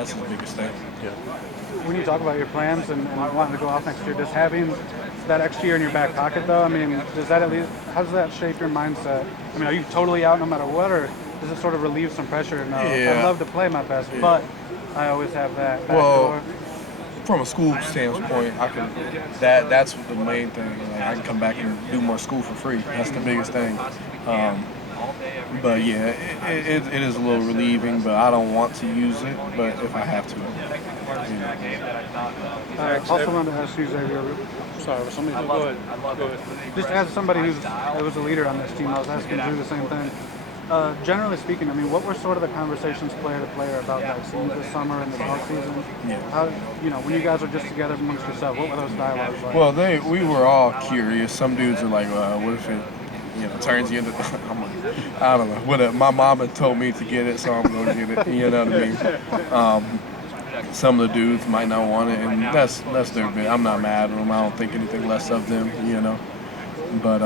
that's the biggest thing. Yeah. When you talk about your plans and wanting to go off next year, does having that extra year in your back pocket, though, I mean, does that at least, how does that shape your mindset? I mean, are you totally out no matter what, or does it sort of relieve some pressure? No, Yeah. I'd love to play my best, but I always have that back Well, door. from a school standpoint, that's the main thing. Like, I can come back and do more school for free. That's the biggest thing. But yeah, it is a little relieving, but I don't want to use it. But if I have to, Also wanted to ask you, Xavier, sorry, was somebody go ahead. Just as somebody who was a leader on this team, I was asking Drew the same thing. Generally speaking, I mean, what were sort of the conversations player to player about vaccines this summer and the off season? Yeah. How, when you guys were just together amongst yourself, what were those dialogues like? Well, we were all curious. Some dudes are like, what if it, turns you into? I'm like, I don't know. My mama told me to get it, so I'm gonna get it. You know what I mean? Some of the dudes might not want it, and that's their bit. I'm not mad at them. I don't think anything less of them. But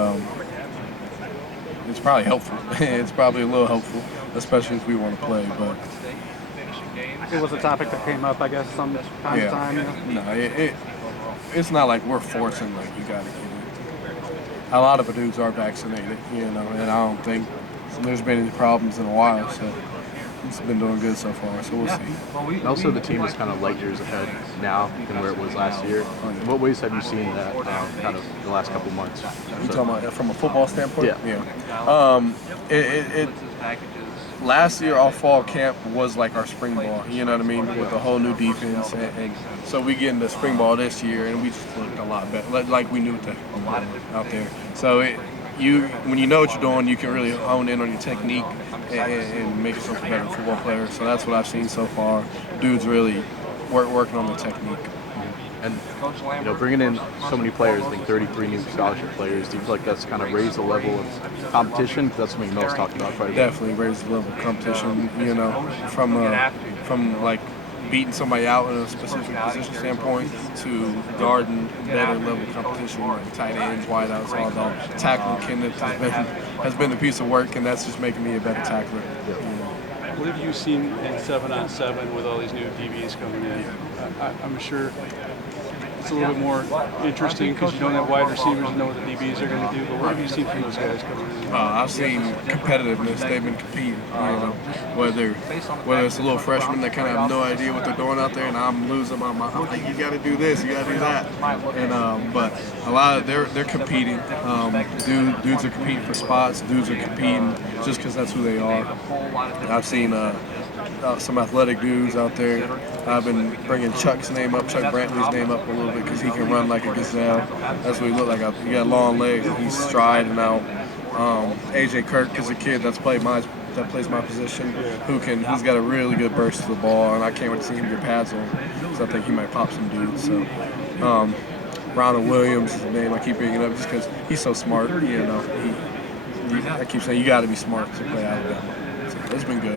it's probably helpful. It's probably a little helpful, especially if we want to play. But it was a topic that came up, I guess, some time to time. No, it's not like we're forcing like you got to get it. A lot of the dudes are vaccinated, and I don't think there's been any problems in a while. So it's been doing good so far. So we'll see. And also, the team is kind of light years ahead now than where it was last year. In what ways have you seen that kind of the last couple months? You talking about from a football standpoint? Yeah. Last year, our fall camp was like our spring ball. You know what I mean? With a whole new defense, and so we get into spring ball this year, and we just looked a lot better, like we knew to out there. So when you know what you're doing, you can really hone in on your technique and make yourself a better football player. So that's what I've seen so far. Dudes really working on the technique. And bringing in so many players, I think 33 new scholarship players, do you feel like that's kind of raised the level of competition? Because that's something Mel's talked about quite a bit. Definitely raised the level of competition. From like beating somebody out in a specific position standpoint to guarding better level competition, like tight ends, wideouts, all that. Tackling Kenneth has been a piece of work, and that's just making me a better tackler. What have you seen in 7-on-7 with all these new DBs coming in? I'm sure it's a little bit more interesting because you don't have wide receivers and know what the DBs are going to do. But what have you seen from those guys coming in? I've seen competitiveness. They've been competing. Whether it's a little freshman that kind of have no idea what they're doing out there, and I'm losing my mind. I'm like, you got to do this, you got to do that. And but a lot of they're competing. Dudes are competing for spots. Dudes are competing just because that's who they are. I've seen some athletic dudes out there. I've been bringing Chuck's name up, Chuck Brantley's name up a little bit because he can run like a gazelle. That's what he looked like. He got long legs and he's striding out. AJ Kirk is a kid that plays my position, who's got a really good burst to the ball, and I can't wait to see him get pads on. So I think he might pop some dudes. So Ronald Williams is the name I keep bringing up just because he's so smart. I keep saying you got to be smart to play Alabama. So it's been good.